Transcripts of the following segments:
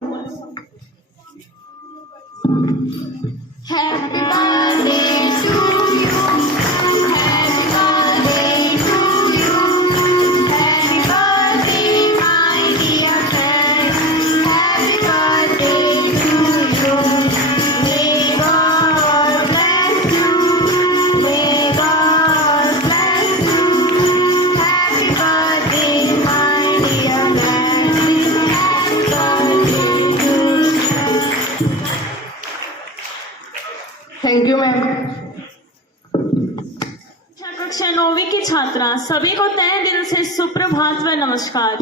Happy birthday to you. Happy birthday to you. Happy birthday, my dear friend. Happy birthday to you. May God bless you. May God bless you. Happy birthday, my dear friend. Happy birthday to you. Thank you ma'am. कक्षा 9वीं की छात्रा सभी को तहे दिल से सुप्रभात व नमस्कार।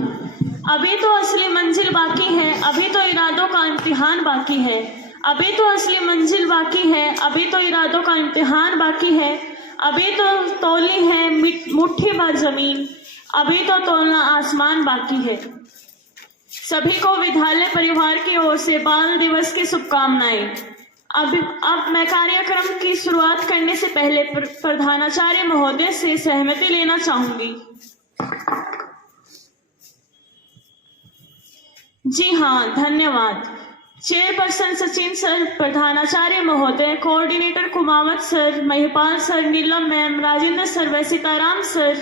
अभी तो असली मंजिल बाकी है, अभी तो इरादों का इम्तिहान बाकी है। अभी तो असली मंजिल बाकी है, अभी तो इरादों का इम्तिहान बाकी है। अभी तो तौली है मुट्ठी भर जमीन, अभी तो तौलना आसमान बाकी है। सभी को विद्यालय परिवार की ओर से बाल दिवस की शुभकामनाएं। अब मैं कार्यक्रम की शुरुआत करने से पहले प्रधानाचार्य महोदय से सहमति लेना चाहूंगी। जी हाँ, धन्यवाद। चेयरपर्सन सचिन सर, प्रधानाचार्य महोदय, coordinator Kumawat sir, Mahipal sir, Neelam ma'am, Rajendra sir व सीताराम सर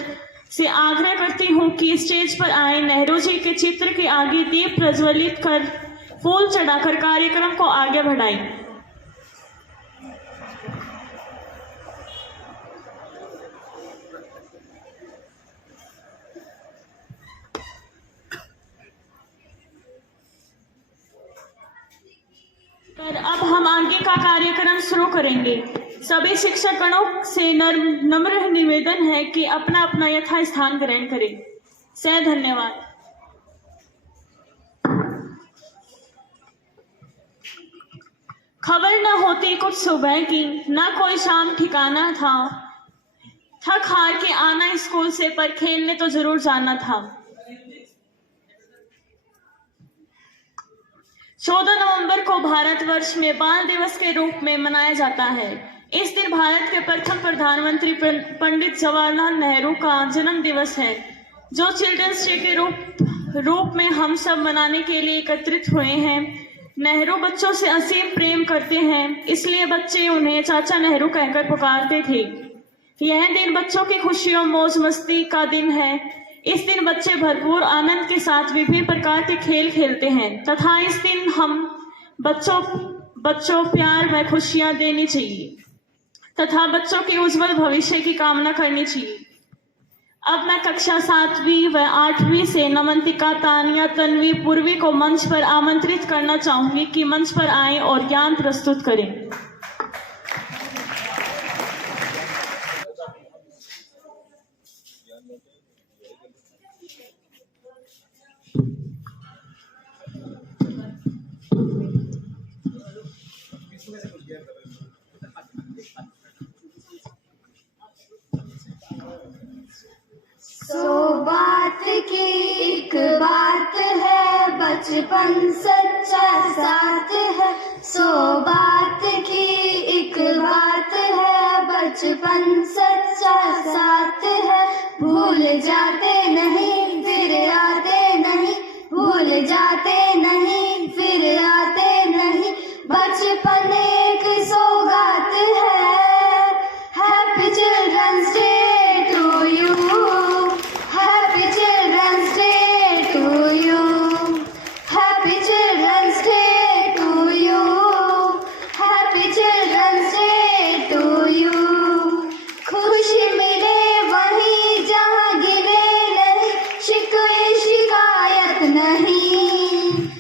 से आग्रह करती हूँ कि स्टेज पर आए नेहरू जी के चित्र के आगे दीप प्रज्वलित कर फूल चढ़ाकर कार्यक्रम को आगे बढ़ाएं। अब हम आगे का कार्यक्रम शुरू करेंगे। सभी शिक्षकगणों से नम्र निवेदन है कि अपना अपना यथा स्थान ग्रहण करें। सह धन्यवाद। खबर न होती कुछ सुबह की, न कोई शाम ठिकाना था। थक हार के आना स्कूल से, पर खेलने तो जरूर जाना था। 14 नवंबर को भारतवर्ष में बाल दिवस के रूप में मनाया जाता है। इस दिन भारत के प्रथम प्रधानमंत्री पंडित जवाहरलाल नेहरू का जन्म दिवस है, जो चिल्ड्रंस डे के रूप में हम सब मनाने के लिए एकत्रित हुए हैं। नेहरू बच्चों से असीम प्रेम करते हैं, इसलिए बच्चे उन्हें चाचा नेहरू कहकर पुकारते थे। यह दिन बच्चों की खुशियों मौज मस्ती का दिन है। इस दिन बच्चे भरपूर आनंद के साथ विभिन्न प्रकार के खेल खेलते हैं तथा इस दिन हम बच्चों प्यार व खुशियां देनी चाहिए तथा बच्चों के उज्जवल भविष्य की कामना करनी चाहिए। अब मैं कक्षा 7वीं व 8वीं से नमंतिका, तानिया, तन्वी, पूर्वी को मंच पर आमंत्रित करना चाहूंगी कि मंच पर आएं और ज्ञान प्रस्तुत करें। सो बात की एक बात है, बचपन सच्चा साथ है। सो बात की एक बात है, बचपन सच्चा साथ है। भूल जाते नहीं फिर आते नहीं, भूल जाते नहीं फिर आते नहीं। बचपन एक सौगात है। Happy children's day to you, happy children's day to you, happy children's day to you, happy children's day to you. खुशी मिले वहीं जहाँ गिले नहीं, शिकवे शिकायत नहीं।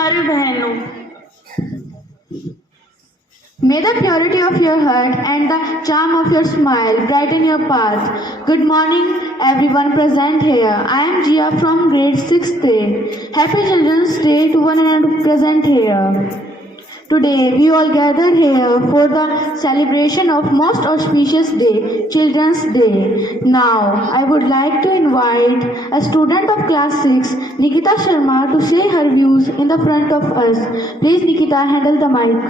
प्यारे बहनों, May the purity of your heart and the charm of your smile brighten your path. Good morning, everyone present here. I am Jia from grade 6th A. Happy Children's Day to one and all present here. Today, we all gather here for the celebration of most auspicious day, Children's Day. Now, I would like to invite a student of class 6, Nikita Sharma, to say her views in the front of us. Please, Nikita, handle the mic.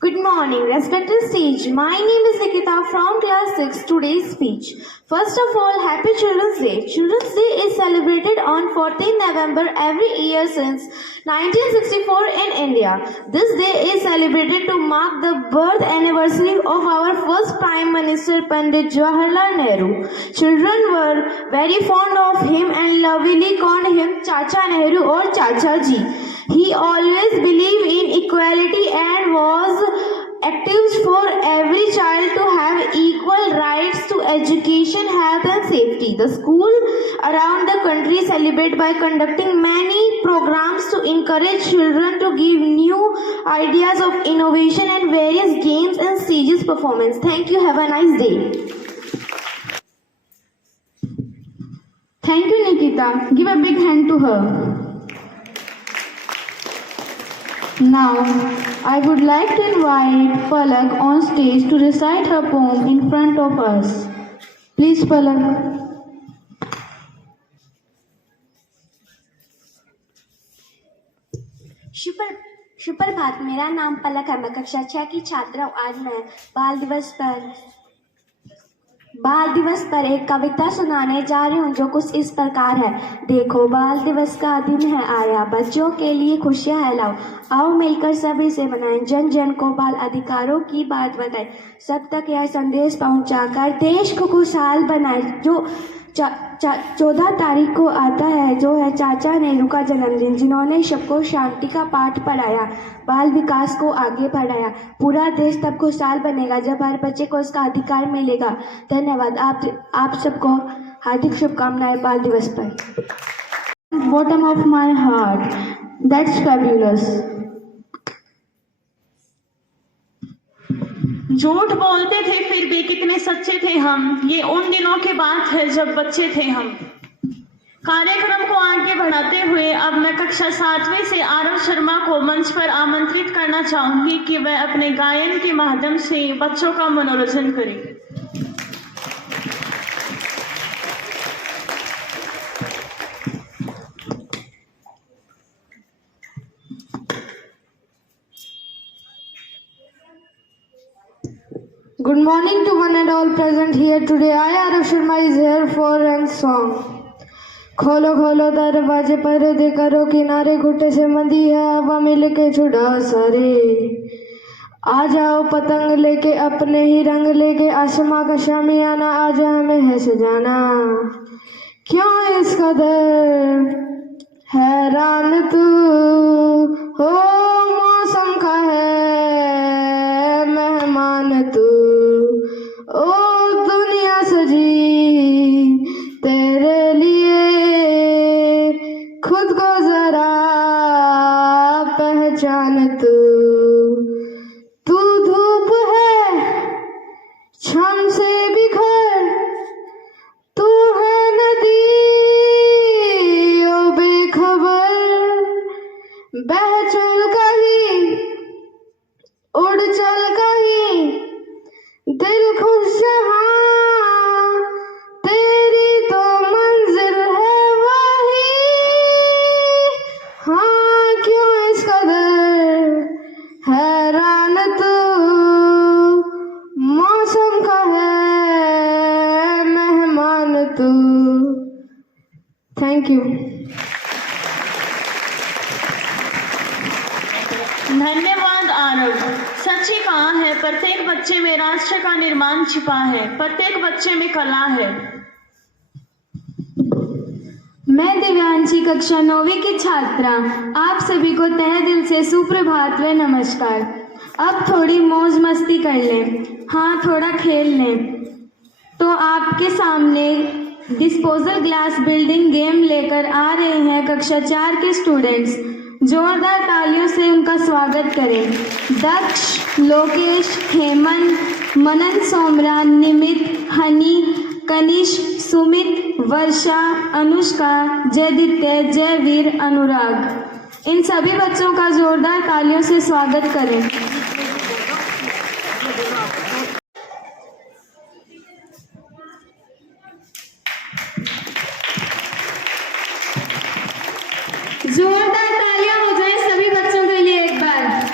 Good morning, respected stage. My name is Nikita from class 6. Today's speech. First of all, Happy Children's Day. Children's Day is celebrated on 14 November every year since 1964 in India. This day is celebrated to mark the birth anniversary of our first Prime Minister Pandit Jawaharlal Nehru. Children were very fond of him and lovingly called him Chacha Nehru or Chacha Ji. He always believed in equality and was active for every child to have equal rights to education, health and safety. The school around the country celebrate by conducting many programs to encourage children to give new ideas of innovation and various games and stages performance. Thank you. Have a nice day. Thank you, Nikita. Give a big hand to her. Now, I would like to invite Palak on stage to recite her poem in front of us. Please, Palak. सुप्रभात। मेरा नाम पलक है। मैं कक्षा 6 की छात्रा हूँ। आज मैं बाल दिवस पर एक कविता सुनाने जा रही हूँ जो कुछ इस प्रकार है। देखो बाल दिवस का दिन है आया, बच्चों के लिए खुशियाँ है लाओ, आओ मिलकर सभी से मनाएं, जन जन को बाल अधिकारों की बात बताएं, सब तक यह संदेश पहुँचाकर देश को खुशहाल बनाए। जो 14 तारीख को आता है जो है चाचा नेहरू का जन्मदिन, जिन्होंने सबको शांति का पाठ पढ़ाया, बाल विकास को आगे बढ़ाया। पूरा देश तब खुशहाल बनेगा जब हर बच्चे को उसका अधिकार मिलेगा। धन्यवाद। आप सबको हार्दिक शुभकामनाएं बाल दिवस पर। Bottom of my heart. That's fabulous. झूठ बोलते थे फिर भी कितने सच्चे थे हम, ये उन दिनों की बात है जब बच्चे थे हम। कार्यक्रम को आगे बढ़ाते हुए अब मैं कक्षा 7वीं से आरव शर्मा को मंच पर आमंत्रित करना चाहूंगी कि वह अपने गायन के माध्यम से बच्चों का मनोरंजन करें। Good morning to one and all present here today. I, Arav Sharma, is here for a song. खोलो खोलो दरवाजे पर्दे करो किनारे, घुटे से मंदी है हवा मिल के छुड़ाओ सारे, आ जाओ पतंग लेके अपने ही रंग लेके, आसमां का शामियाना आज हमें है सजाना। क्यों इस कदर हैरान तू हो, मौसम का है मेहमान तू, ओ दुनिया सजी तेरे लिए, खुद को जरा पहचान तू। तू धूप है छाम से बिखर, तू है नदी ओ बेखबर, बह चल कहीं उड़ चल कहीं, दिल खुश जहाँ तेरी तो मंजिल है वही। हाँ क्यों इस कदर हैरान तू, मौसम का है मेहमान तू। Thank you. धन्यवाद आरव। सच ही कहा है, प्रत्येक बच्चे में राष्ट्र का निर्माण छिपा है, प्रत्येक बच्चे में कला है। मैं दिव्यांशी कक्षा 9वीं की छात्रा, आप सभी को तहे दिल से सुप्रभात व नमस्कार। अब थोड़ी मौज मस्ती कर लें, हाँ थोड़ा खेल लें। तो आपके सामने डिस्पोजल ग्लास बिल्डिंग गेम लेकर आ रहे हैं कक्षा 4 के स्टूडेंट्स। जोरदार तालियों से उनका स्वागत करें। दक्ष, लोकेश, हेमंत, मनन, सोमरा, निमित, हनी, कनिष, सुमित, वर्षा, अनुष्का, जयदित्य, जयवीर, अनुराग, इन सभी बच्चों का जोरदार तालियों से स्वागत करें। जोरदार तालियां हो जाए सभी बच्चों के लिए एक बार।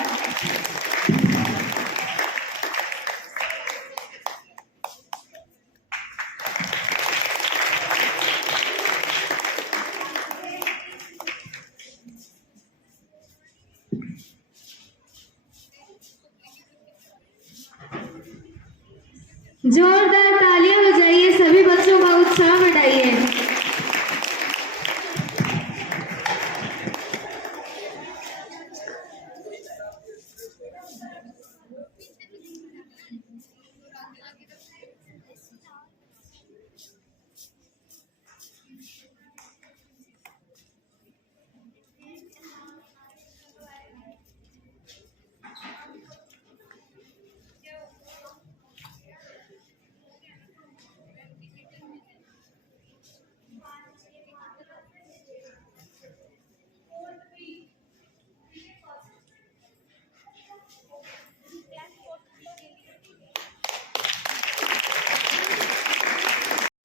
जोरदार तालियां बजाइए, सभी बच्चों का उत्साह बढ़ाइए।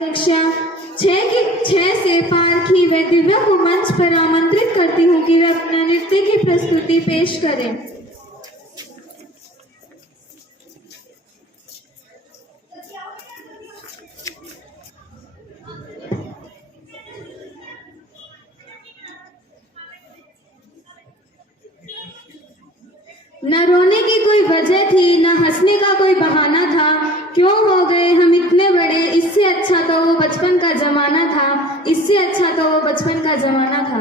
कक्षा 6 से पारखी व दिव्या को मंच पर आमंत्रित करती हूँ कि वे अपना नृत्य की प्रस्तुति पेश करें। न रोने की कोई वजह थी, न हंसने का कोई बहाना था। क्यों हो गए हम इतने बड़े, इससे अच्छा तो वो बचपन का जमाना था, इससे अच्छा तो वो बचपन का जमाना था।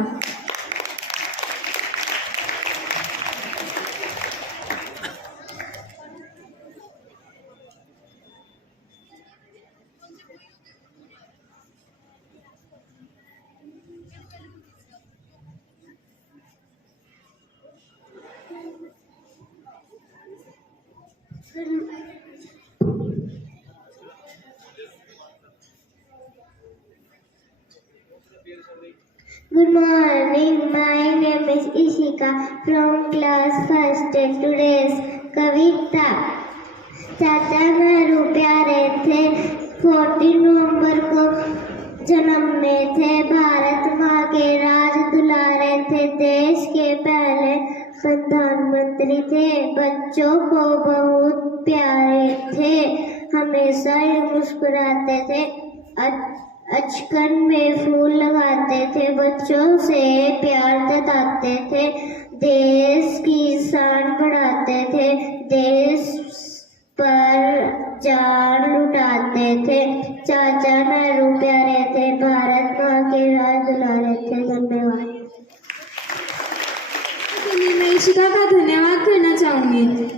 Good morning, my name is Ishika from class 1st. Today's कविता। चाचा नेहरू प्यारे थे, 14 नवंबर को जन्म में थे। भारत माँ के राज दुलारे थे, देश के पहले प्रधानमंत्री थे। बच्चों को बहुत प्यारे थे, हमेशा ही मुस्कुराते थे। अचकन में फूल लगाते थे, बच्चों से प्यार जताते थे। देश की शान बढ़ाते थे, देश पर जान लुटाते थे। चाचा नेहरू प्यारे थे, भारत माँ के राज दुलारे थे। धन्यवाद। मैं इशिका का धन्यवाद करना चाहूंगी।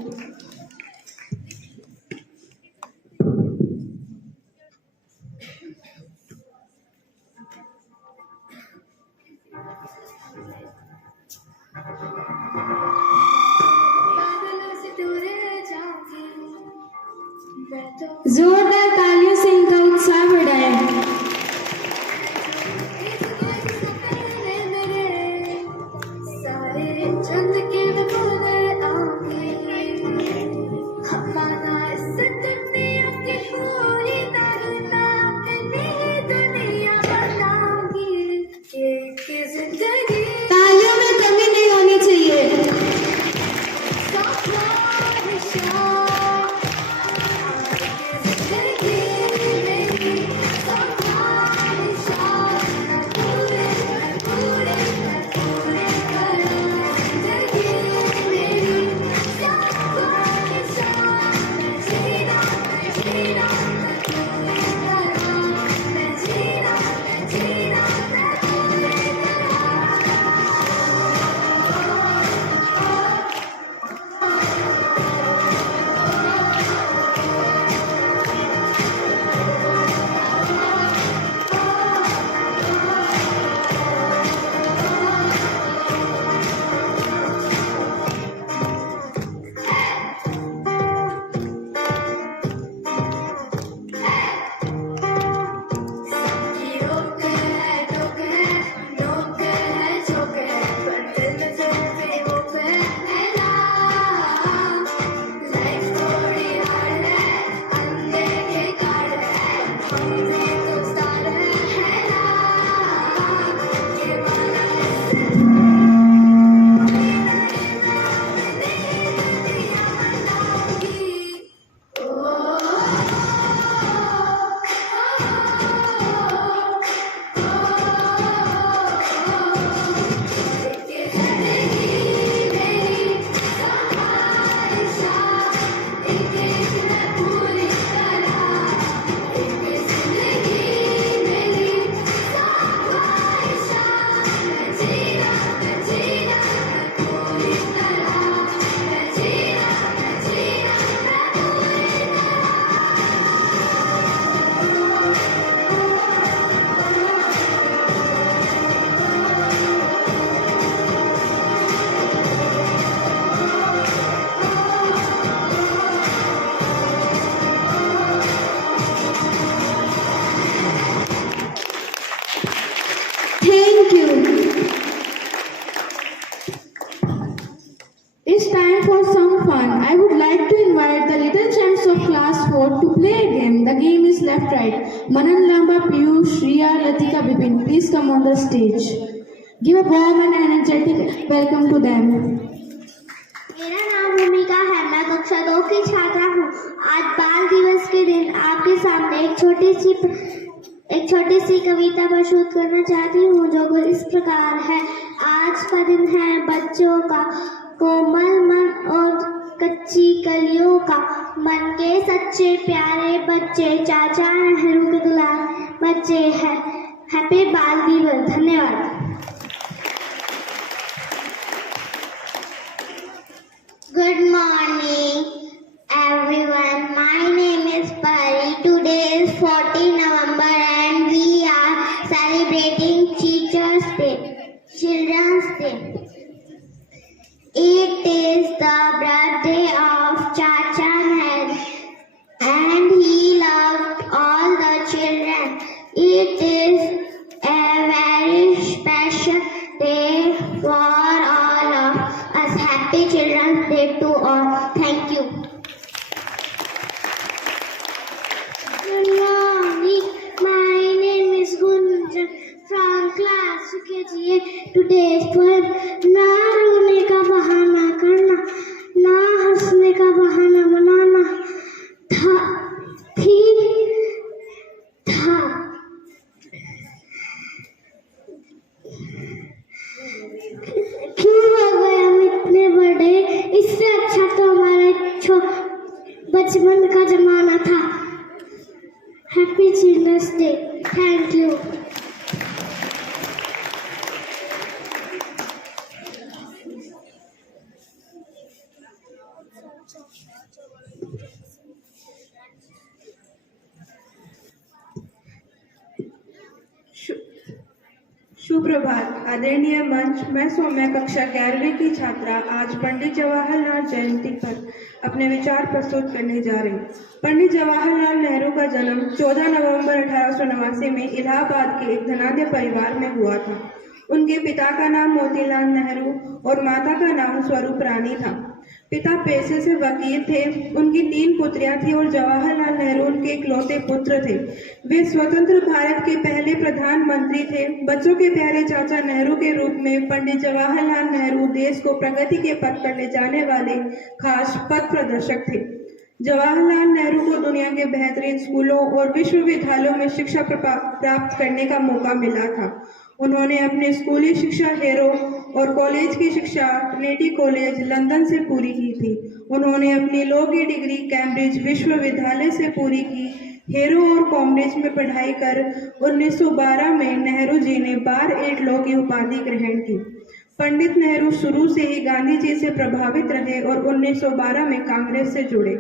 जोरदार तालियों से इनका उत्साह बढ़ाएं। time for some fun. I would like to invite the little champs of class 4 to play a game. The game is left right. Manan Lamba, Piyush, Riya, Latika, Bipin, please come on the stage. Give a warm and energetic welcome to them. मेरा नाम भूमिका है। मैं कक्षा 2 की छात्रा हूँ। आज बाल दिवस के दिन आपके सामने एक छोटी सी कविता प्रस्तुत करना चाहती हूँ जो कुछ इस प्रकार है। आज का दिन है बच्चों का, कोमल मन और कच्ची कलियों का, मन के सच्चे प्यारे बच्चे, चाचा नेहरू के दुलार बच्चे हैं। हैप्पी बाल दिवस। धन्यवाद। Good morning, everyone. My name is Pari. Today is 14 November and we are celebrating Teachers' Day, Children's Day. It is the birthday of Chacha Nehru and he loved all the children. It is a very special day for all of us. Happy Children's Day to all. Thank you. Good morning. My name is Gunjan from class KGA. Today's poem. ना रोने का बहाना करना, ना हंसने का बहाना बनाना, था क्यों हो गए हम इतने बड़े, इससे अच्छा तो हमारा बचपन का जमाना था। Happy children's day. Thank you. सुप्रभात आदरणीय मंच। मैं सौम्या कक्षा 11वीं की छात्रा आज पंडित जवाहरलाल जयंती पर अपने विचार प्रस्तुत करने जा रही हूँ। पंडित जवाहरलाल नेहरू का जन्म 14 नवंबर 1889 में इलाहाबाद के एक धनाढ्य परिवार में हुआ था। उनके पिता का नाम मोतीलाल नेहरू और माता का नाम स्वरूप रानी था। पिता पेशे से वकील थे। उनकी 3 पुत्रियां थी और जवाहरलाल नेहरू उनके इकलौते पुत्र थे। वे स्वतंत्र भारत के पहले प्रधानमंत्री थे। बच्चों के प्यारे चाचा नेहरू के रूप में पंडित जवाहरलाल नेहरू देश को प्रगति के पथ पर ले जाने वाले खास पथ प्रदर्शक थे। जवाहरलाल नेहरू को दुनिया के बेहतरीन स्कूलों और विश्वविद्यालयों में शिक्षा प्राप्त करने का मौका मिला था। उन्होंने अपनी स्कूली शिक्षा हेरो और कॉलेज की शिक्षा ट्रिनिटी कॉलेज लंदन से पूरी की थी। उन्होंने अपनी लॉ की डिग्री कैम्ब्रिज विश्वविद्यालय से पूरी की। हेरो और कॉम्ब्रिज में पढ़ाई कर 1912 में नेहरू जी ने बार 8 लॉ की उपाधि ग्रहण की। पंडित नेहरू शुरू से ही गांधी जी से प्रभावित रहे और 1912 में कांग्रेस से जुड़े।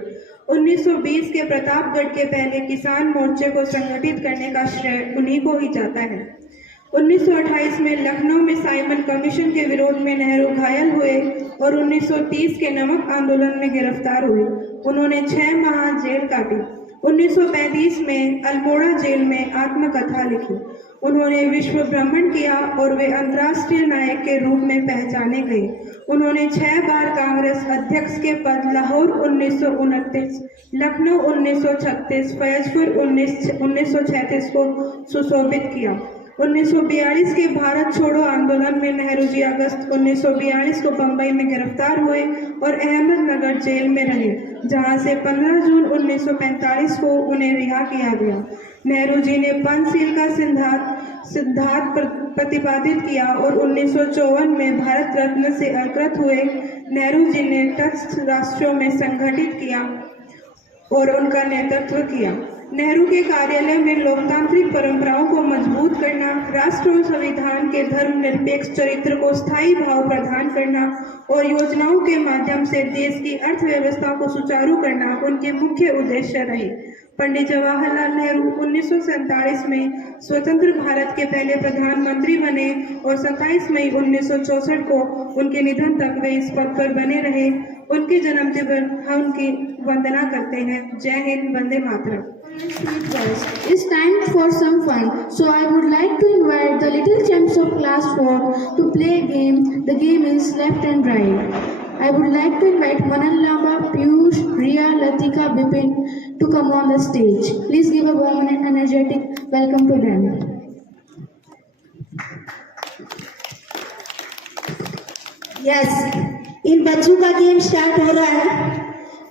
1920 के प्रतापगढ़ के पहले किसान मोर्चे को संगठित करने का श्रेय उन्हीं को ही जाता है। 1928 में लखनऊ में साइमन कमीशन के विरोध में नेहरू घायल हुए और 1930 के नमक आंदोलन में गिरफ्तार हुए। उन्होंने 6 माह जेल काटी। 1935 में अल्मोड़ा जेल में आत्मकथा लिखी। उन्होंने विश्व भ्रमण किया और वे अंतर्राष्ट्रीय नायक के रूप में पहचाने गए। उन्होंने 6 बार कांग्रेस अध्यक्ष के पद लाहौर 1929, लखनऊ 1936, फैजपुर 1936 को सुशोभित किया। 1942 के भारत छोड़ो आंदोलन में नेहरू जी अगस्त 1942 को बंबई में गिरफ्तार हुए और अहमदनगर जेल में रहे, जहां से 15 जून 1945 को उन्हें रिहा किया गया। नेहरू जी ने पंचशील का सिद्धांत प्रतिपादित किया और 1954 में भारत रत्न से अलंकृत हुए। नेहरू जी ने तटस्थ राष्ट्रों में संगठित किया और उनका नेतृत्व किया। नेहरू के कार्यालय में लोकतांत्रिक परंपराओं को मजबूत करना, राष्ट्र और संविधान के धर्मनिरपेक्ष चरित्र को स्थायी भाव प्रदान करना और योजनाओं के माध्यम से देश की अर्थव्यवस्था को सुचारू करना उनके मुख्य उद्देश्य रहे। पंडित जवाहरलाल नेहरू 1947 में स्वतंत्र भारत के पहले प्रधानमंत्री बने और 27 मई 1964 को उनके निधन तक वे इस पद पर बने रहे। उनके जन्मदिन पर हम उनकी वंदना करते हैं। जय Hind, Vande Mataram. It's time for some fun, so I would like to invite the little champs of class 4 to play a game. The game is left and right. I would like to invite Manan Lamba, Piyush, Riya, Latika, Bipin to come on the stage. Please give a warm and energetic welcome to them. Yes in बच्चों का game start हो रहा है।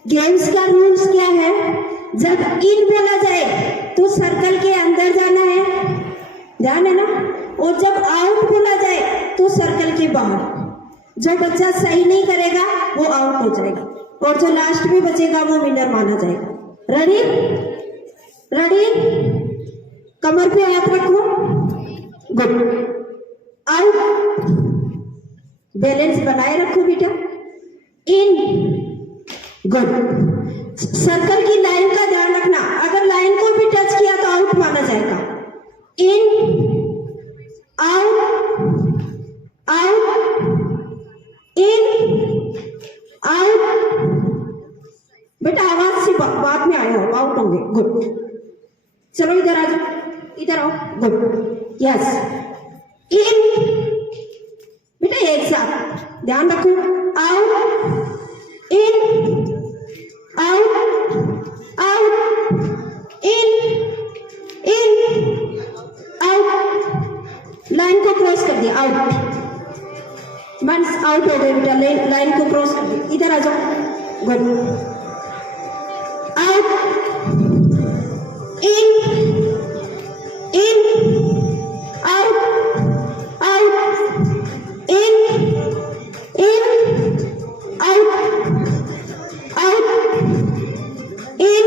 Games का rules क्या है? जब इन बोला जाए तो सर्कल के अंदर जाना है, ध्यान है ना, और जब आउट बोला जाए तो सर्कल के बाहर। जो बच्चा सही नहीं करेगा वो आउट हो जाएगा और जो लास्ट में बचेगा वो विनर माना जाएगा। रेडी रेडी, कमर पे हाथ रखो, गुड, आउट, बैलेंस बनाए रखो बेटा, इन, गुड। सर्कल की लाइन का ध्यान रखना, अगर लाइन को भी टच किया तो आउट माना जाएगा। इन, आउट, आउट, इन, आउट। बेटा आवाज से बाद में आए हो, आउट होंगे, गुड। चलो इधर आ जाओ, इधर आओ, गुड, यस, इन, बेटा एक साथ ध्यान रखो, आउट, इन, आउट, आउट, इन, आउट। लाइन को क्रॉस कर दिया, आउट, मंस आउट हो गए बेटा, लाइन को क्रॉस कर दिया, इधर आ जाओ, गुड, आउट, इन, आउट, आउट, इन, आउट, आउट, इन,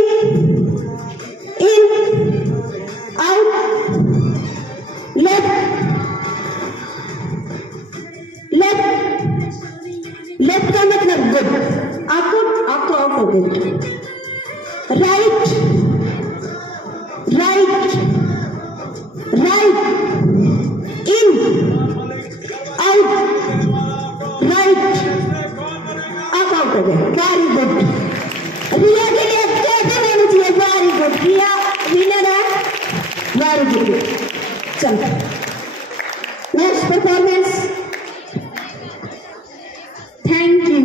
आउट, लेफ्ट, लेफ्ट का मतलब गुड, आपको आउट हो गए। राइट, राइट, राइट, इन, आउट, राइट, आप आउट हो गए, वेरी गुड। रिया के लिए कैसे होना चाहिए, वेरी गुड, रिया विनर है, वेरी गुड। चलो नेक्स्ट परफॉर्मेंस, थैंक यू।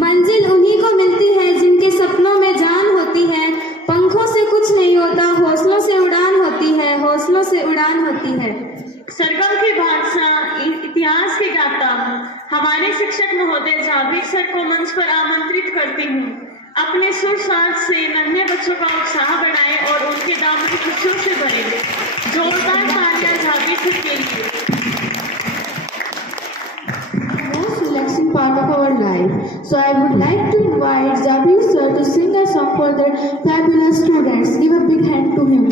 मंजिल उन्हीं को मिलती है जिनके सपनों में जान होती है। पंखों से कुछ नहीं होता, हौसलों से उड़ान होती है, हौसलों से उड़ान होती है। सर्कल के बादशाह, इतिहास के ज्ञाता हमारे शिक्षक महोदय जावेद सर को मंच पर आमंत्रित करती हूँ। अपने सुर-साज से नन्हे बच्चों का उत्साह बढ़ाएं और उनके दामन खुशियों से भरे। जोरदार तालियां जावेद सर के लिए। Most relaxing part of our life. So I would like to invite Zabir sir to sing a song for the fabulous students. Give a big hand to him.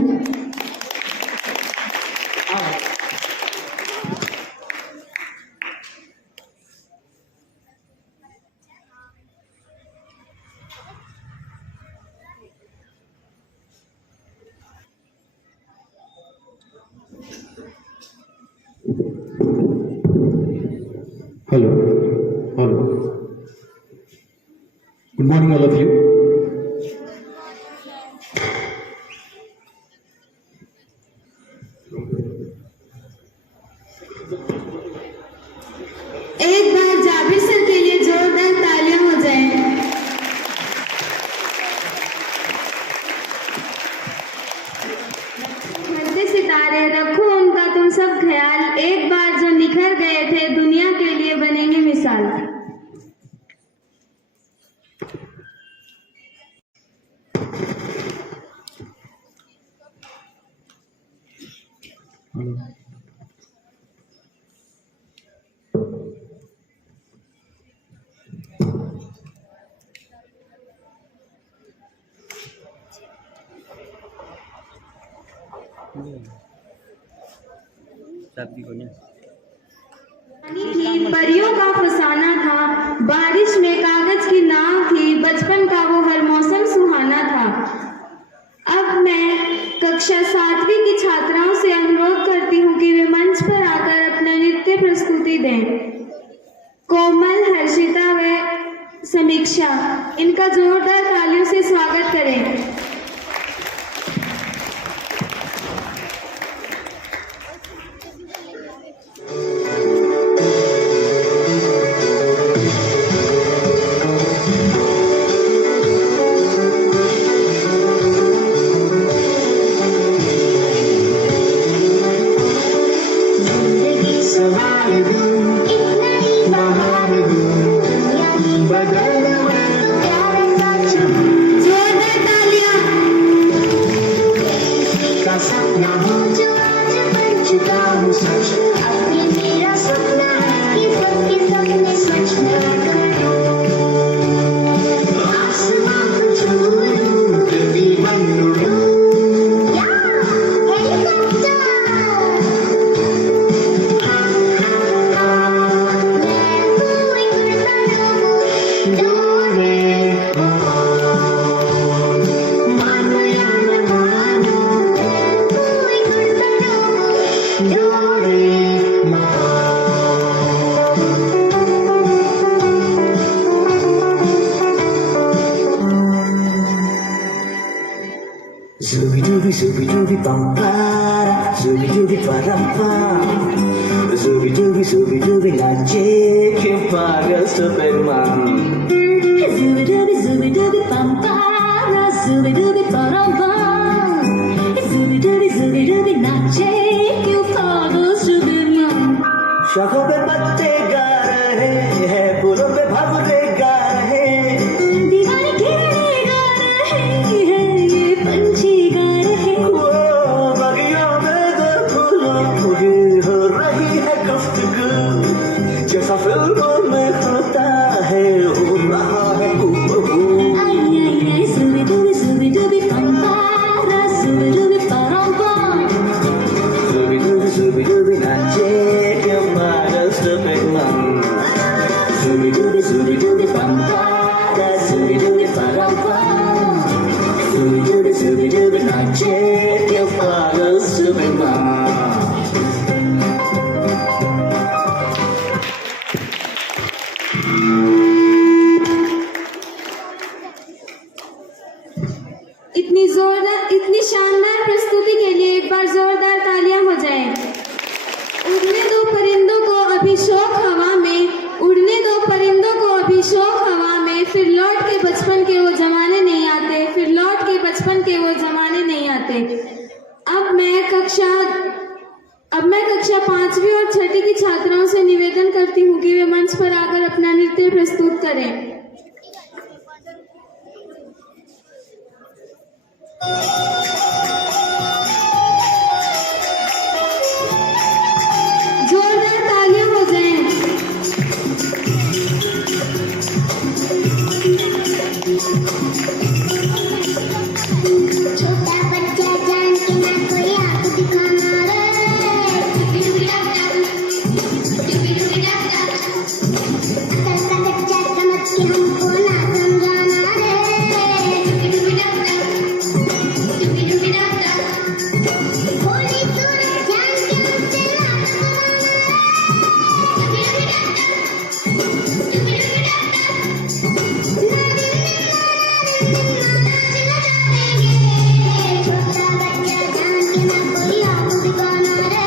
Hello. Good morning, all of you. एक बार Jabir sir के लिए जोरदार तालियां हो जाएं। बढ़ते सितारे रखो उनका तुम सब ख्याल, एक बार जो निखर गए थे दुनिया के लिए बनेंगे मिसाल। थी परियों का फसाना था, बारिश में कागज की नाव थी, बचपन का वो हर मौसम सुहाना था। अब मैं कक्षा 7वीं की छात्राओं से अनुरोध करती हूँ कि वे मंच पर आकर अपना नृत्य प्रस्तुति दें। कोमल, हर्षिता व समीक्षा, इनका जोरदार तालियों से स्वागत करें। Zooby-dooby pampara, zooby-dooby parampa, zooby-dooby nache que paga Superman. Zooby-dooby pampara, zooby-dooby parampa, zooby-dooby nache que paga Superman. शाखों पे पत्ते गा रहे हैं, फूलों पे भंवरे गा रहे हैं, दीवाने किरणें गा रहे हैं, ये पंछी गा रहे हैं। वो बगियों में दो फूलों की हो रही है गुफ्तगू, जैसा फिल्मों में होता है हो रहा है हूबहू। Ay, ay, ay, zooby-dooby pampara, zooby-dooby parampa. Zooby-dooby nache que paga Superman. Zooby-dooby pampara, zooby-dooby parampa, zooby-dooby nache que paga Superman. इतनी शानदार प्रस्तुति के लिए एक बार जोरदार तालियां हो जाएं। उड़ने दो परिंदों को अभी शौक हवा में, उड़ने दो परिंदों को अभी शौक हवा में, फिर लौट के बचपन के वो जमाने नहीं आते, फिर लौट के बचपन के वो जमाने नहीं आते। अब मैं कक्षा 5वीं और 6ठी की छात्राओं से निवेदन करती हूँ कि वे मंच पर आकर अपना नृत्य प्रस्तुत करें। जोरदार तालियां हो जाएं। छोटा बच्चा जान के ना कोई आंख दिखाना रे, अकल का कच्चा समझ के हमको ना समझाना रे, भोली सूरत जान के हमसे ना छोटा बच्चा जान के ना कोई आंख दिखाना रे,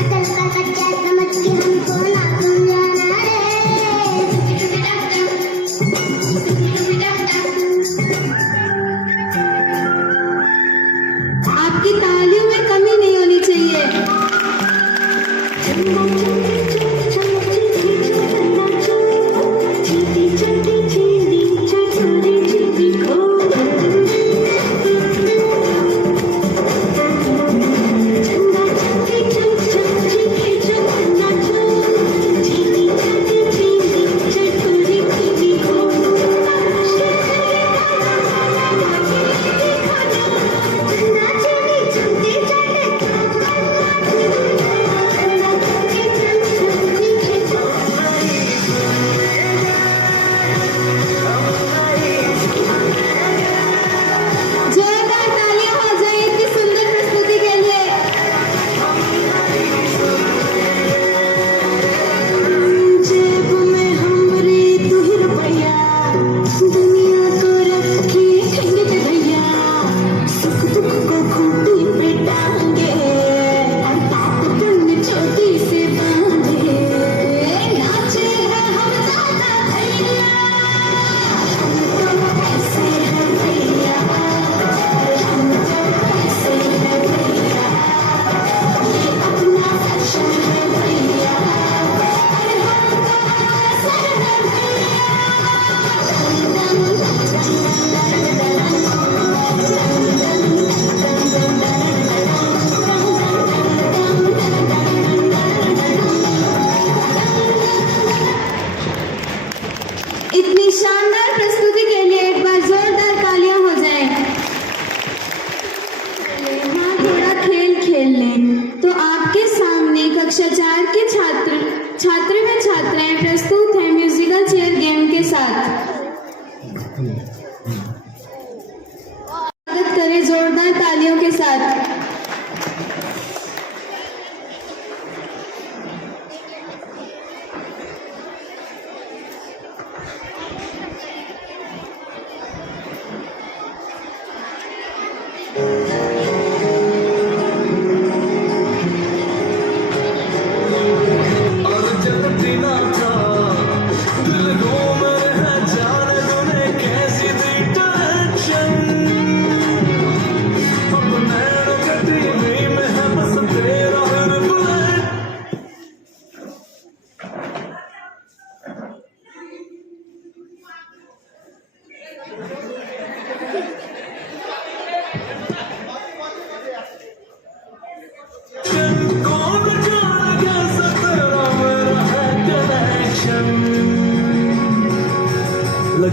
अकल का कच्चा समझ के हमको ना समझाना रे। आपकी तालियों में कमी नहीं होनी चाहिए। चंदा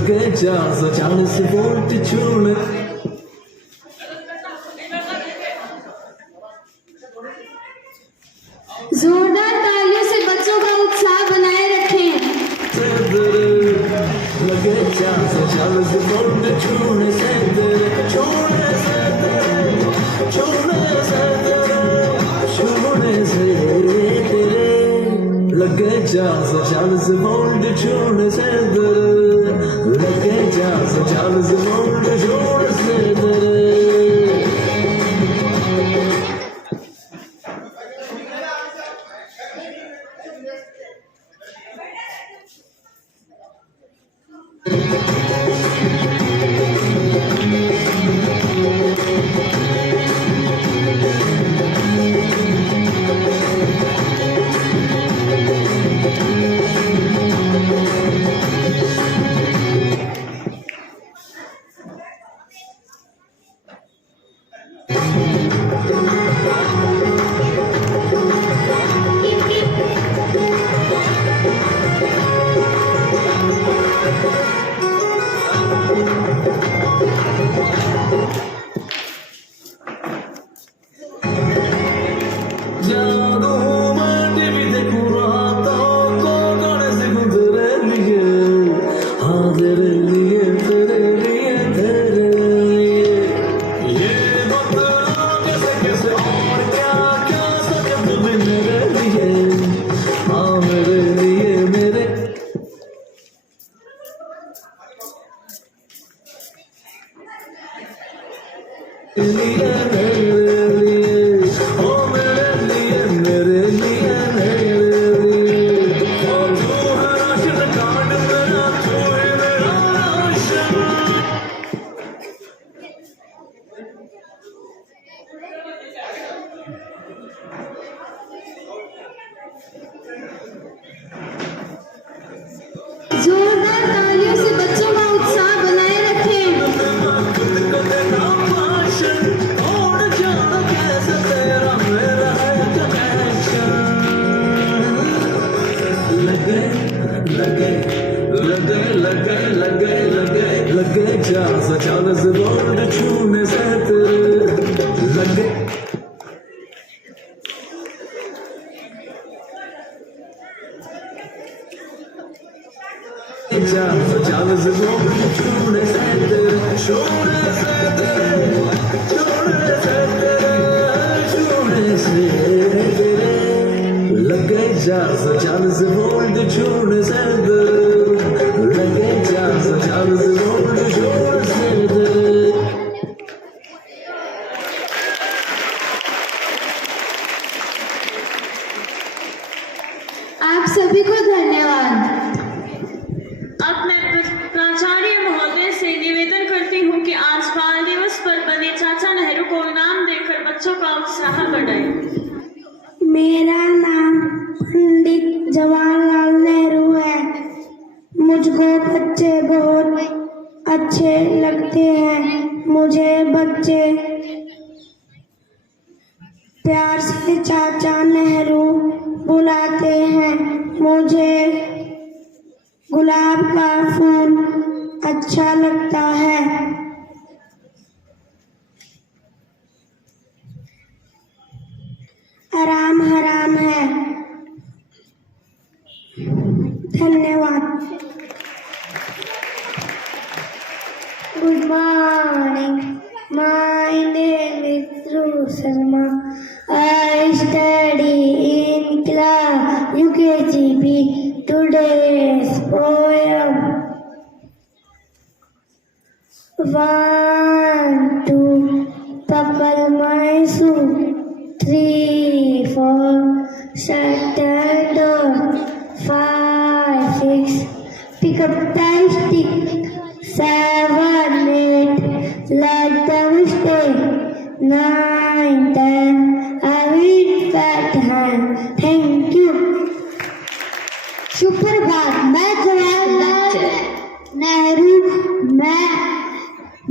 लगे 440 वोल्ट छूने जोरदार तालियों से बच्चों का उत्साह बनाए रखें। लगे 440 वोल्ट छूने से तेरे छूने से तेरे छूने से तेरे छूने से तेरे लगे 440 वोल्ट छूने से तेरे लगे 440 वोल्ट छूने से तेरे जोरदार तालियों से बच्चों का उत्साह बनाए रखें। लगे लगे लगे लगे लगे लगे लगे 440 वोल्ट छूने से तेरे लगे चालीस वोल्ट छूने से तेरे छूने से तेरे छूने से तेरे छूने से तेरे लगे 440 वोल्ट छूने से तेरे लगे 440 वोल्ट छूने से तेरे आप सभी को धन्यवाद। अब मैं प्राचार्य महोदय से निवेदन करती हूँ कि आज बाल दिवस पर बने चाचा नेहरू को इनाम देकर बच्चों का उत्साह बढ़ाएं। मेरा नाम पंडित जवाहरलाल नेहरू है। मुझको बच्चे बहुत अच्छे लगते हैं। मुझे बच्चे प्यार से चाचा नेहरू बुलाते हैं। मुझे गुलाब का फूल अच्छा लगता है। आराम हराम है। धन्यवाद। Good morning, my name is Dhruv Sharma. I study in class UKGB. Today's poem. 1, 2, buckle my shoe. 3, 4, shut the door. 5, 6, pick up the stick. 7, 8, let them stay. 9, 10, I will fat hand. Thank you. सुप्रभात। मैं जवाहरलाल नेहरू।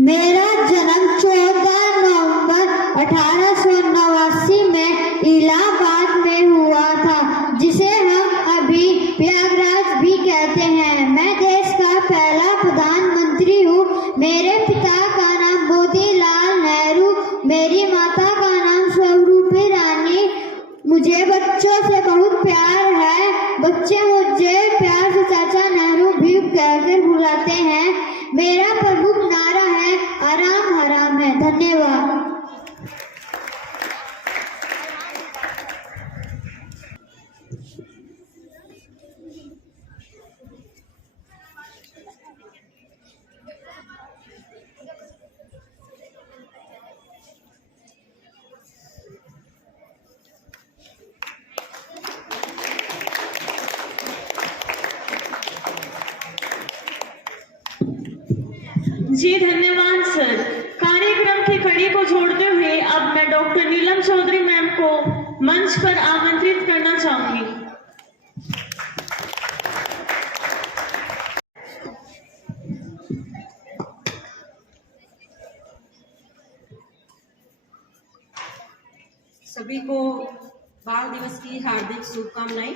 मेरा जन्म 14 नवंबर 1889 में इलाहाबाद में हुआ था, जिसे हम अभी प्रयागराज भी कहते हैं। मैं देश का पहला प्रधानमंत्री जी धन्यवाद सर। कार्यक्रम की कड़ी को जोड़ते हुए अब मैं डॉक्टर नीलम चौधरी मैम को मंच पर आमंत्रित करना चाहूंगी। सभी को बाल दिवस की हार्दिक शुभकामनाएं।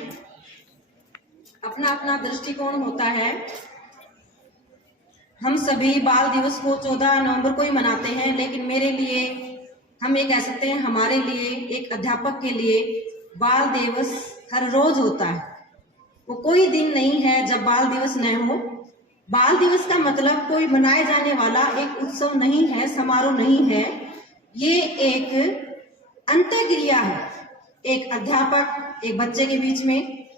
अपना अपना दृष्टिकोण होता है। हम सभी बाल दिवस को 14 नवंबर को ही मनाते हैं, लेकिन मेरे लिए, हम ये कह सकते हैं हमारे लिए, एक अध्यापक के लिए बाल दिवस हर रोज होता है। वो कोई दिन नहीं है जब बाल दिवस न हो। बाल दिवस का मतलब कोई मनाए जाने वाला एक उत्सव नहीं है, समारोह नहीं है। ये एक अंतःक्रिया है, एक अध्यापक एक बच्चे के बीच में,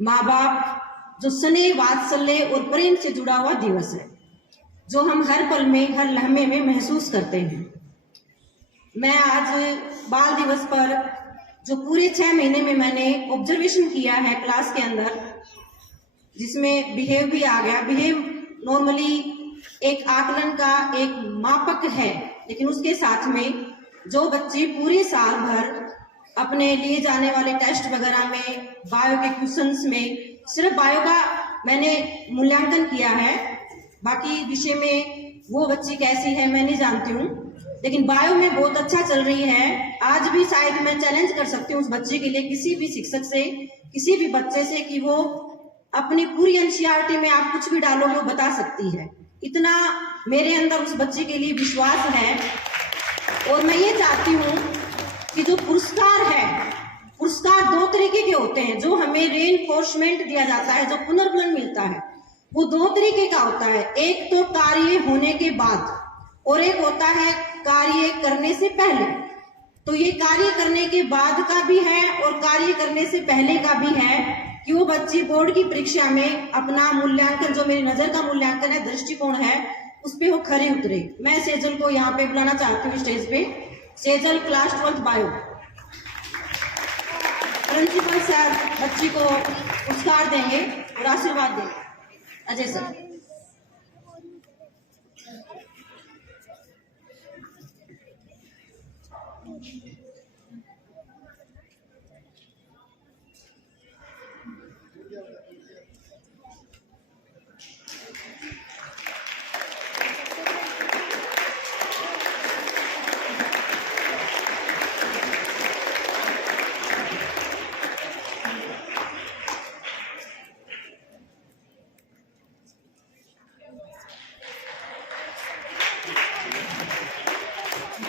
माँ बाप, जो स्नेह, वात्सल्य और प्रेम से जुड़ा हुआ दिवस है, जो हम हर पल में, हर लम्हे में महसूस करते हैं। मैं आज बाल दिवस पर जो पूरे 6 महीने में मैंने ऑब्जर्वेशन किया है क्लास के अंदर, जिसमें बिहेव भी आ गया। बिहेव नॉर्मली एक आकलन का एक मापक है, लेकिन उसके साथ में जो बच्चे पूरे साल भर अपने लिए जाने वाले टेस्ट वगैरह में, बायो के क्वेश्चंस में, सिर्फ बायो का मैंने मूल्यांकन किया है, बाकी विषय में वो बच्ची कैसी है मैं नहीं जानती हूँ, लेकिन बायो में बहुत अच्छा चल रही है। आज भी शायद मैं चैलेंज कर सकती हूँ उस बच्चे के लिए, किसी भी शिक्षक से, किसी भी बच्चे से, कि वो अपनी पूरी एनसीईआरटी में आप कुछ भी डालोगे वो बता सकती है। इतना मेरे अंदर उस बच्चे के लिए विश्वास है। और मैं ये चाहती हूँ कि जो पुरस्कार है, पुरस्कार 2 तरीके के होते हैं। जो हमें रीइंफोर्समेंट दिया जाता है, जो पुनर्बलन मिलता है, वो 2 तरीके का होता है। एक तो कार्य होने के बाद, और एक होता है कार्य करने से पहले। तो ये कार्य करने के बाद का भी है और कार्य करने से पहले का भी है, कि वो बच्ची बोर्ड की परीक्षा में अपना मूल्यांकन, जो मेरी नजर का मूल्यांकन है, दृष्टिकोण है, उस पे वो खरे उतरे। मैं सेजल को यहाँ पे बुलाना चाहती हूँ स्टेज पे। Sejal class 12th bio. Principal sir बच्ची को पुरस्कार देंगे और आशीर्वाद देंगे। Ajay sir.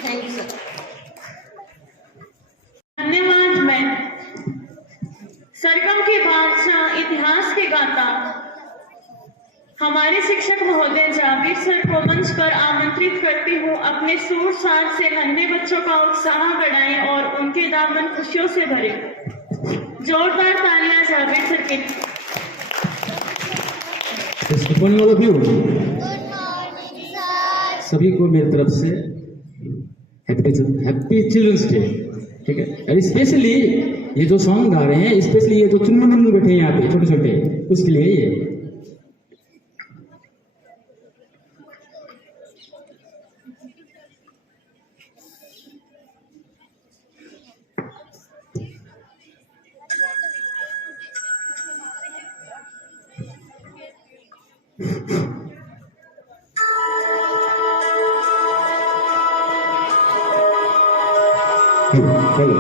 Thank you sir. धन्यवाद मैम। सरगम के बादशाह, इतिहास के गाता हमारे शिक्षक महोदय जावेद सर को मंच पर आमंत्रित करती हूँ। अपने सूर सार से नन्हे बच्चों का उत्साह बढ़ाएं और उनके दामन खुशियों से भरे। जोरदार तालियां जावेद सर के लिए। Good morning all of you. सभी को मेरी तरफ से हैप्पी चिल्ड्रंस डे। ठीक है, और स्पेशली ये जो सॉन्ग गा रहे हैं, स्पेशली ये जो चुन्नू बैठे हैं यहाँ पे छोटे छोटे, उसके लिए ये। हेलो।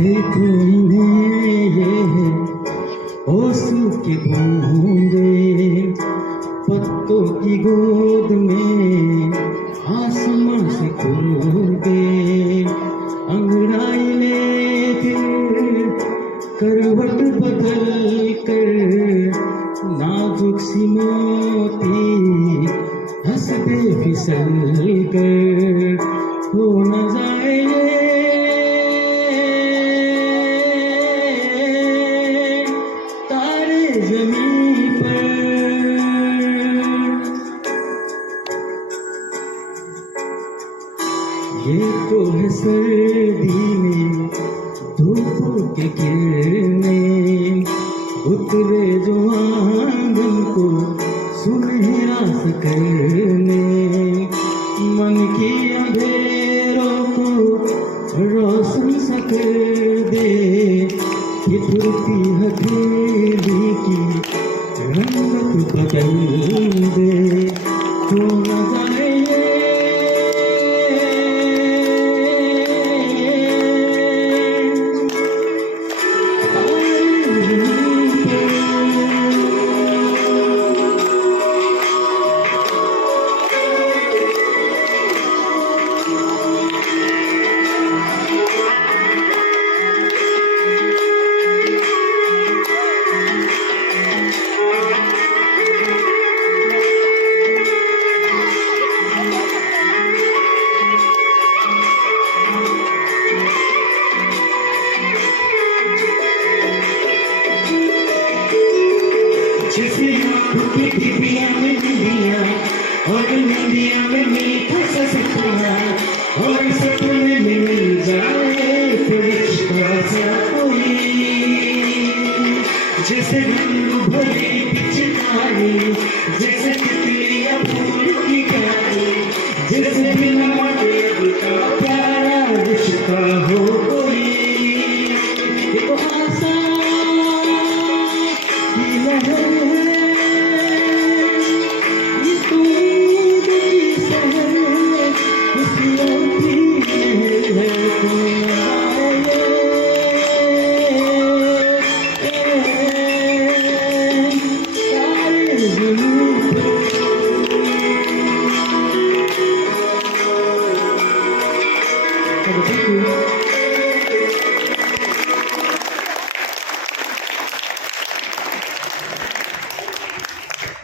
देखो इन्हें ये ओसू के बूंदे, पत्तों की गोद में आसमां से कूदे, अंगड़ाई लेके करवट बदल कर नाजुक सी मोती हंस दे फिसल कर, हो न जाए तारे ये तो है सर्दी में धूप के किरणें, उतरे जो आंगन को सुनहरा सा करने, मन की अंधेरों को रोशन सा कर दे, ये फिरती हथेली की रंगत बदल दे, तो न जाए और नदिया में मीठा सा सपना, और सपने में मिल जाए तो रिश्ता सा कोई, जैसे रंग भरी पिचकारी, जैसे तितलियां फूल की गाड़ी, जैसे बिना मदद का प्यारा रिश्ता हो कोई, एक आशा की लहर है,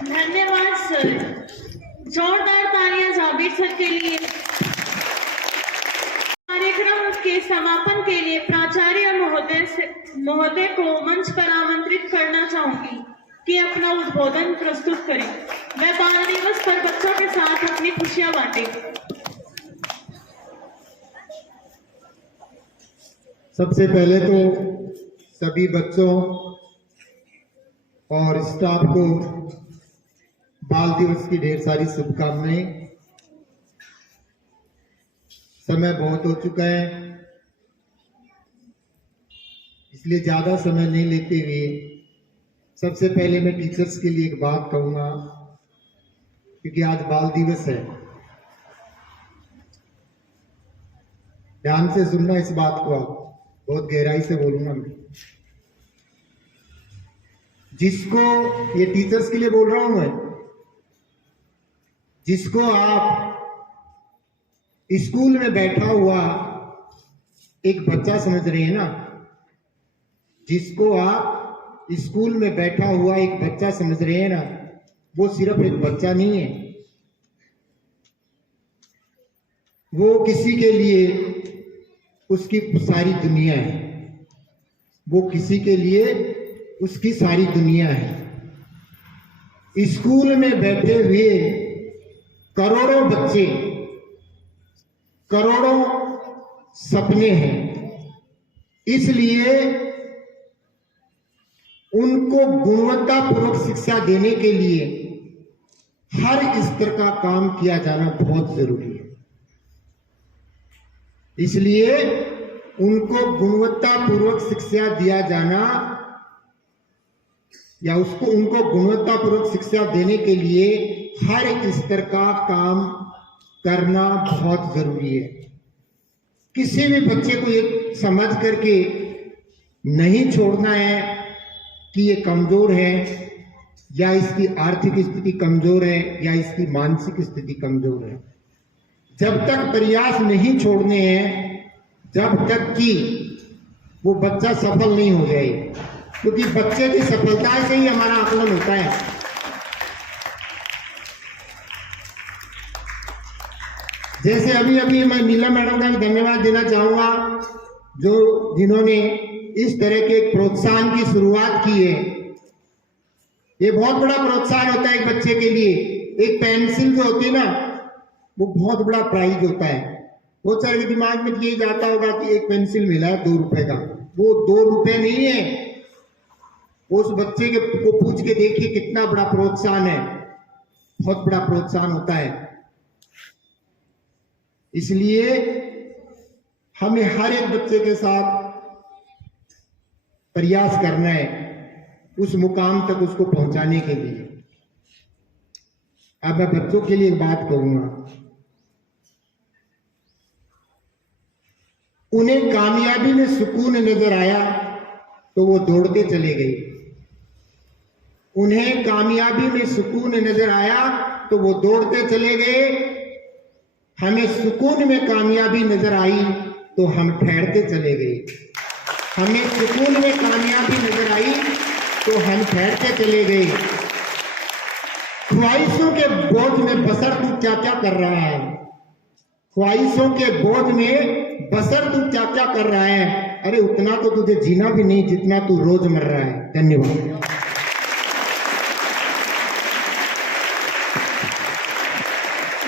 धन्यवाद सर। जोरदार तालियां जाबिर सर के लिए। कार्यक्रम के समापन के लिए प्राचार्य महोदय को मंच पर आमंत्रित करना चाहूंगी कि अपना उद्बोधन प्रस्तुत करें। वह बाल दिवस पर बच्चों के साथ अपनी खुशियां बांटे। सबसे पहले तो सभी बच्चों और स्टाफ को बाल दिवस की ढेर सारी शुभकामनाएं। समय बहुत हो चुका है, इसलिए ज्यादा समय नहीं लेते हुए सबसे पहले मैं टीचर्स के लिए एक बात कहूंगा, क्योंकि आज बाल दिवस है। ध्यान से सुनना इस बात को, आप बहुत गहराई से बोलूंगा मैं। जिसको, ये टीचर्स के लिए बोल रहा हूं मैं, जिसको आप स्कूल में बैठा हुआ एक बच्चा समझ रहे हैं ना, जिसको आप स्कूल में बैठा हुआ एक बच्चा समझ रहे हैं ना, वो सिर्फ एक बच्चा नहीं है, वो किसी के लिए उसकी सारी दुनिया है, वो किसी के लिए उसकी सारी दुनिया है। स्कूल में बैठे हुए करोड़ों बच्चे, करोड़ों सपने हैं, इसलिए उनको गुणवत्तापूर्वक शिक्षा देने के लिए हर स्तर का काम किया जाना बहुत जरूरी है। इसलिए उनको गुणवत्तापूर्वक शिक्षा दिया जाना, या उनको गुणवत्तापूर्वक शिक्षा देने के लिए हर स्तर का काम करना बहुत जरूरी है। किसी भी बच्चे को ये समझ करके नहीं छोड़ना है कि ये कमजोर है, या इसकी आर्थिक स्थिति कमजोर है, या इसकी मानसिक स्थिति कमजोर है। जब तक प्रयास नहीं छोड़ने हैं, जब तक कि वो बच्चा सफल नहीं हो जाए, क्योंकि बच्चे की सफलता से ही हमारा आकलन होता है। जैसे अभी अभी मैं नीलम मैडम का भी धन्यवाद देना चाहूंगा, जिन्होंने इस तरह के एक प्रोत्साहन की शुरुआत की है। ये बहुत बड़ा प्रोत्साहन होता है एक बच्चे के लिए। एक पेंसिल जो होती है ना, वो बहुत बड़ा प्राइज होता है। बहुत सारे के दिमाग में ये जाता होगा कि एक पेंसिल मिला है 2 रुपए का, वो 2 रुपए नहीं है। उस बच्चे के को पूछ के देखिए कितना बड़ा प्रोत्साहन है, बहुत बड़ा प्रोत्साहन होता है। इसलिए हमें हर एक बच्चे के साथ प्रयास करना है उस मुकाम तक उसको पहुंचाने के लिए। अब मैं बच्चों के लिए एक बात कहूंगा, उन्हें कामयाबी में सुकून नजर आया तो वो दौड़ते चले गए। उन्हें कामयाबी में सुकून नजर आया तो वो दौड़ते चले गए। हमें सुकून में कामयाबी नजर आई तो हम ठहरते चले गए। हमें सुकून में कामयाबी नजर आई तो हम ठहरते चले गए। ख्वाहिशों के बोझ में बसर तू क्या क्या कर रहा है, ख्वाहिशों के बोझ में बसर तू क्या क्या कर रहा है। अरे उतना तो तुझे जीना भी नहीं जितना तू रोज मर रहा है। धन्यवाद।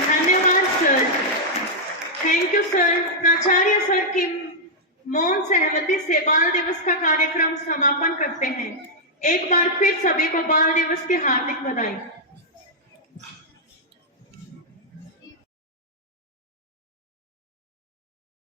धन्यवाद सर, थैंक यू सर। प्राचार्य सर की मौन सहमति से बाल दिवस का कार्यक्रम समापन करते हैं। एक बार फिर सभी को बाल दिवस की हार्दिक बधाई।